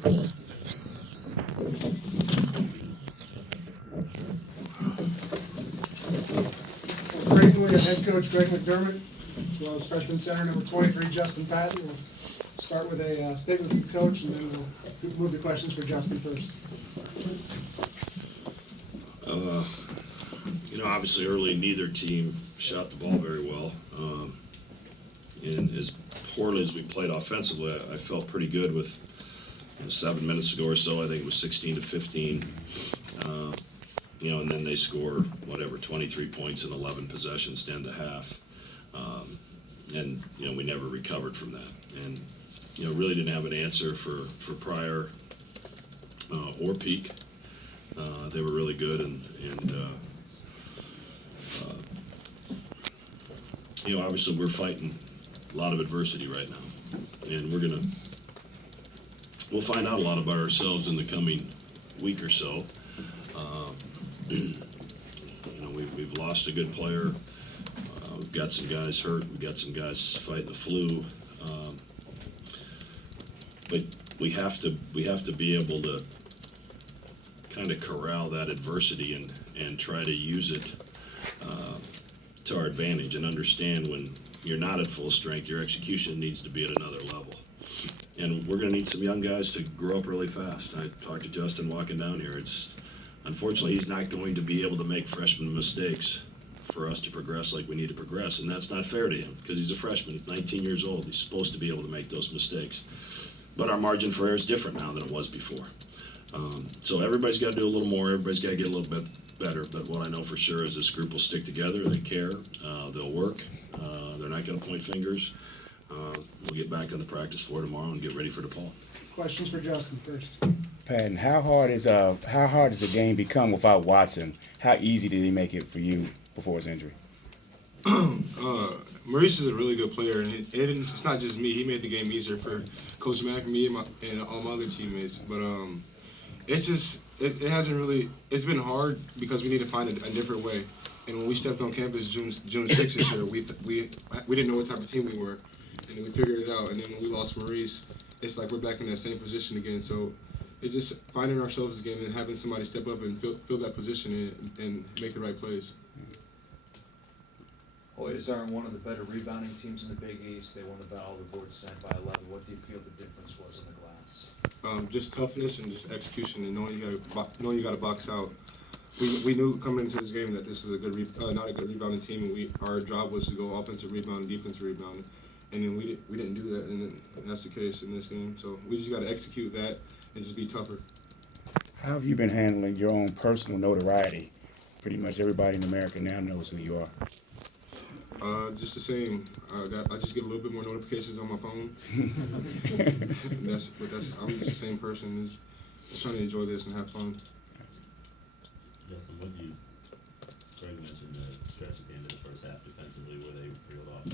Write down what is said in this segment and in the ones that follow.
Creighton, we have head coach Greg McDermott, as well as freshman center number 23, Justin Patton. We'll start with a statement from the coach, and then we'll move to questions for Justin first. Obviously early neither team shot the ball very well. And as poorly as we played offensively, I felt pretty good with 7 minutes ago or so. I think it was 16-15. And then they score 23 points in 11 possessions to end the half. And we never recovered from that. And really didn't have an answer for Pryor or Peak. They were really good, and obviously we're fighting a lot of adversity right now, and we'll find out a lot about ourselves in the coming week or so. We've lost a good player. We've got some guys hurt. We've got some guys fighting the flu. But we have to be able to kind of corral that adversity and try to use it to our advantage, and understand when you're not at full strength, your execution needs to be at another level. And we're going to need some young guys to grow up really fast. I talked to Justin walking down here. Unfortunately, he's not going to be able to make freshman mistakes for us to progress like we need to progress, and that's not fair to him because he's a freshman. He's 19 years old. He's supposed to be able to make those mistakes. But our margin for error is different now than it was before. So everybody's got to do a little more. Everybody's got to get a little bit better. But what I know for sure is this group will stick together. They care. They'll work. They're not going to point fingers. We'll get back on the practice floor tomorrow and get ready for DePaul. Questions for Justin first. Patton, how hard does the game become without Watson? How easy did he make it for you before his injury? Maurice is a really good player, and it's not just me. He made the game easier for Coach Mack and me and all my other teammates. But it hasn't really. It's been hard because we need to find a different way. And when we stepped on campus June 6th this year, we didn't know what type of team we were, and then we figured it out. And then when we lost Maurice, it's like we're back in that same position again. So it's just finding ourselves again and having somebody step up and fill that position and make the right plays. Warriors are one of the better rebounding teams in the Big East. They won the Battle of the Boards tonight by 11. What do you feel the difference was in the glass? Just toughness and just execution, and knowing you got to box out. We knew coming into this game that this is not a good rebounding team, and our job was to go offensive rebound and defensive rebound, and then we didn't do that, and that's the case in this game. So we just got to execute that and just be tougher. How have you been handling your own personal notoriety? Pretty much everybody in America now knows who you are. Just the same. I just get a little bit more notifications on my phone. I'm just the same person. Just trying to enjoy this and have fun. Justin, Greg mentioned the stretch at the end of the first half defensively where they reeled off.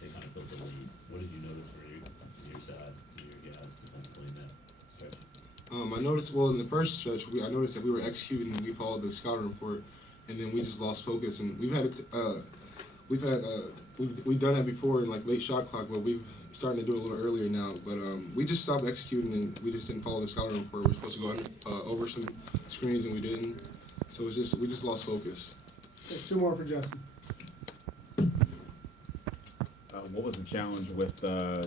They kind of built the lead. What did you notice for your side, your guys defensively in that stretch? I noticed, in the first stretch, I noticed that we were executing and we followed the scouting report, and then we just lost focus. And we've done that before in like late shot clock, but we've starting to do it a little earlier now. But we just stopped executing and we just didn't follow the scouting report. We were supposed to go over some screens and we didn't. So we just lost focus. Okay, 2 more for Justin. What was the challenge with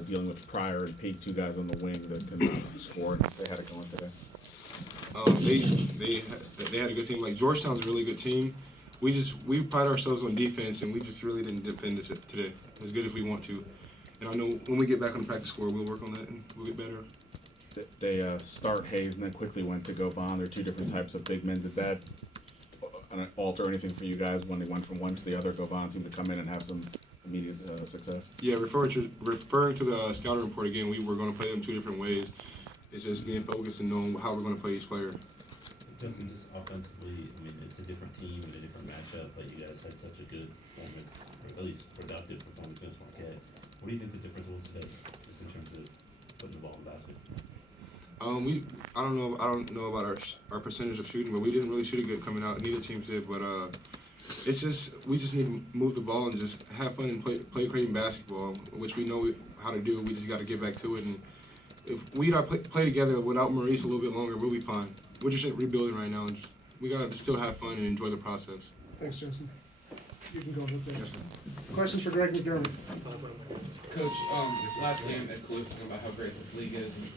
dealing with Pryor and Peak, 2 guys on the wing that can score? They had it going today. They had a good team. Like Georgetown's a really good team. We pride ourselves on defense, and we just really didn't defend it today as good as we want to. And I know when we get back on the practice court, we'll work on that and we'll get better. They start Hayes and then quickly went to Govan. They're 2 different types of big men. Did that alter anything for you guys when they went from one to the other? Govan seemed to come in and have some immediate success. Yeah, referring to the scouting report again, we were going to play them 2 different ways. It's just being focused and knowing how we're going to play each player. Justin, just offensively, it's a different team and a different matchup, but you guys had such a good performance, or at least productive performance against Marquette. What do you think the difference was today, just in terms of putting the ball in the basket? I don't know about our percentage of shooting, but we didn't really shoot it good coming out. Neither team did, but we just need to move the ball and just have fun and play Creighton basketball, which we know how to do. We just got to get back to it if we play together without Maurice a little bit longer, we'll be fine. We're just rebuilding right now, and we gotta still have fun and enjoy the process. Thanks, Justin. You can go. That's it. Yes, sir. Questions for Greg McDermott? Coach, last game Ed Cooley was talking about how great this league is, and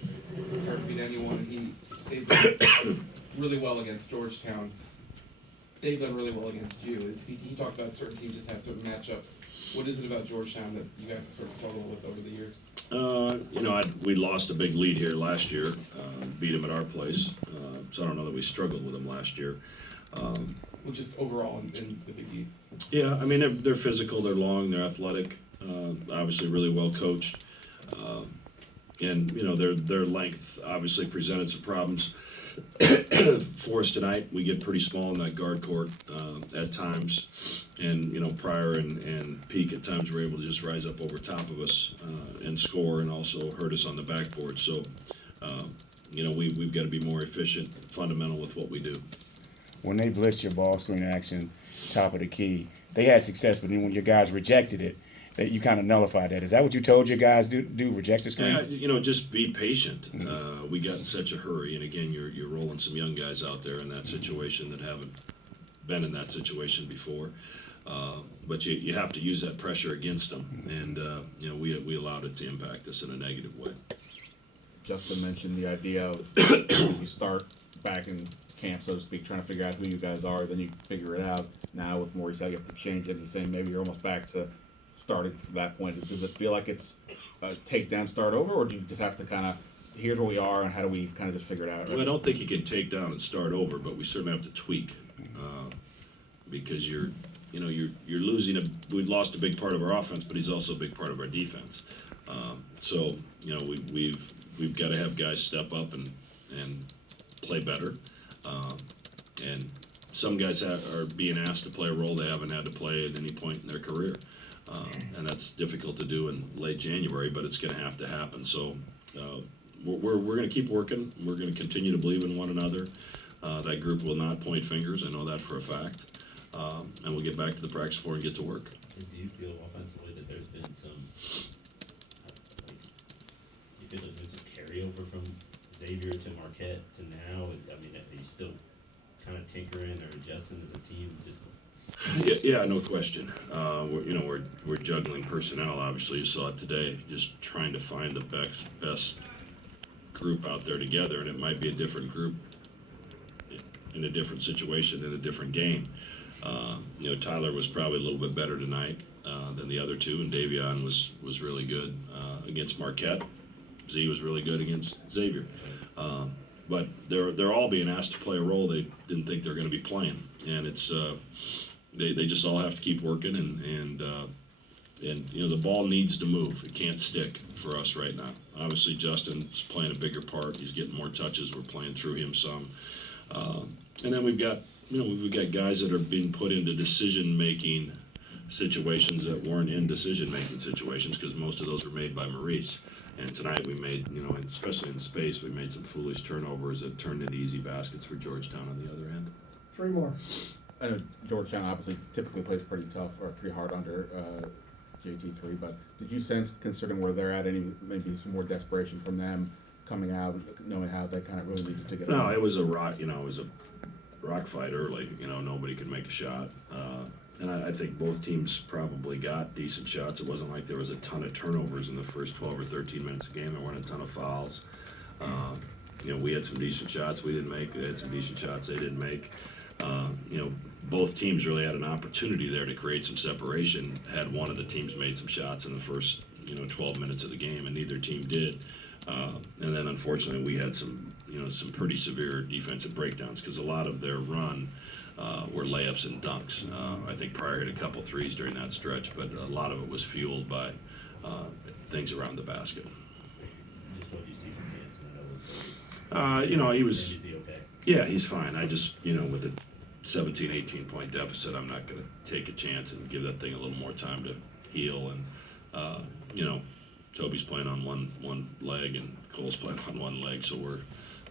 it's hard to beat anyone, and they did really well against Georgetown. They've done really well against you. He talked about certain teams just have certain matchups. What is it about Georgetown that you guys have sort of struggled with over the years? We lost a big lead here last year, beat them at our place, so I don't know that we struggled with them last year. Well, just overall in the Big East. Yeah, I mean, they're physical, they're long, they're athletic, obviously really well coached. And, their length obviously presented some problems for us tonight. We get pretty small in that guard court at times. And, Pryor and Peak at times were able to just rise up over top of us and score and also hurt us on the backboard. So, we've got to be more efficient, fundamental with what we do. When they blitzed your ball screen action, top of the key, they had success, but then when your guys rejected it, that you kind of nullified that. Is that what you told your guys do reject the screen? Yeah, just be patient. We got in such a hurry, and again, you're rolling some young guys out there in that situation that haven't been in that situation before. But you have to use that pressure against them, and we allowed it to impact us in a negative way. Justin mentioned the idea of you start back in camp, so to speak, trying to figure out who you guys are, then you figure it out. Now with Maurice, you have to change it. He's saying maybe you're almost back to starting from that point. Does it feel like it's a take down, start over, or do you just have to kind of, here's where we are, and how do we kind of just figure it out? Well, I don't think you can take down and start over, but we certainly have to tweak because you're losing we've lost a big part of our offense, but he's also a big part of our defense. So we've got to have guys step up and play better. And some guys are being asked to play a role they haven't had to play at any point in their career. And that's difficult to do in late January, but it's going to have to happen. So we're going to keep working. We're going to continue to believe in one another. That group will not point fingers. I know that for a fact. And we'll get back to the practice floor and get to work. And do you feel offensively that there's been some, do you feel there's been some carryover from Xavier to Marquette to now? Are you still kind of tinkering or adjusting as a team? Yeah, no question. We're juggling personnel. Obviously, you saw it today. Just trying to find the best group out there together, and it might be a different group in a different situation in a different game. Tyler was probably a little bit better tonight than the other two, and Davion was really good against Marquette. Z was really good against Xavier. But they're all being asked to play a role they didn't think they were going to be playing, and it's they just all have to keep working, and the ball needs to move. It can't stick for us right now. Obviously, Justin's playing a bigger part. He's getting more touches. We're playing through him some, and then we've got guys that are being put into decision-making situations that weren't in decision-making situations because most of those were made by Maurice. And tonight we made, especially in space, we made some foolish turnovers that turned into easy baskets for Georgetown on the other end. 3 more. I know Georgetown obviously typically plays pretty tough or pretty hard under JT3, but did you sense, considering where they're at, maybe some more desperation from them coming out, knowing how they kind of really needed to get No, it was a rock, it was a rock fight early. Nobody could make a shot. And I think both teams probably got decent shots. It wasn't like there was a ton of turnovers in the first 12 or 13 minutes of the game. There weren't a ton of fouls. We had some decent shots we didn't make. They had some decent shots they didn't make. Both teams really had an opportunity there to create some separation had one of the teams made some shots in the first 12 minutes of the game, and neither team did. And then unfortunately we had some pretty severe defensive breakdowns because a lot of their run were layups and dunks. I think Pryor hit a couple threes during that stretch, but a lot of it was fueled by things around the basket. Just what do you see from Jansen? He was. Is he okay? Yeah, he's fine. I just, with a 17, 18 point deficit, I'm not going to take a chance and give that thing a little more time to heal. And, Toby's playing on one leg and Cole's playing on one leg, so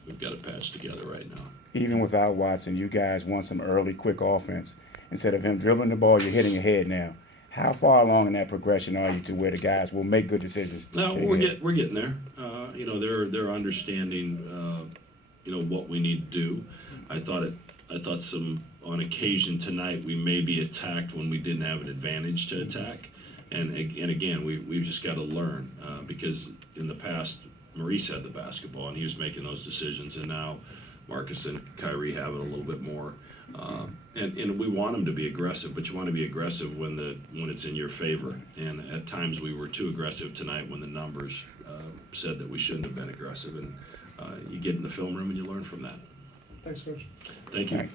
we've got it patched together right now. Even without Watson, you guys want some early, quick offense. Instead of him dribbling the ball, you're hitting your head now. How far along in that progression are you to where the guys will make good decisions? No, we're getting there, you know, they're understanding, you know, what we need to do. I thought some, on occasion tonight, we may be attacked when we didn't have an advantage to attack. And again, we've just got to learn, because in the past, Maurice had the basketball and he was making those decisions, and now Marcus and Kyrie have it a little bit more. And we want them to be aggressive, but you want to be aggressive when it's in your favor. And at times we were too aggressive tonight when the numbers said that we shouldn't have been aggressive. And you get in the film room and you learn from that. Thanks, Coach. Thank you.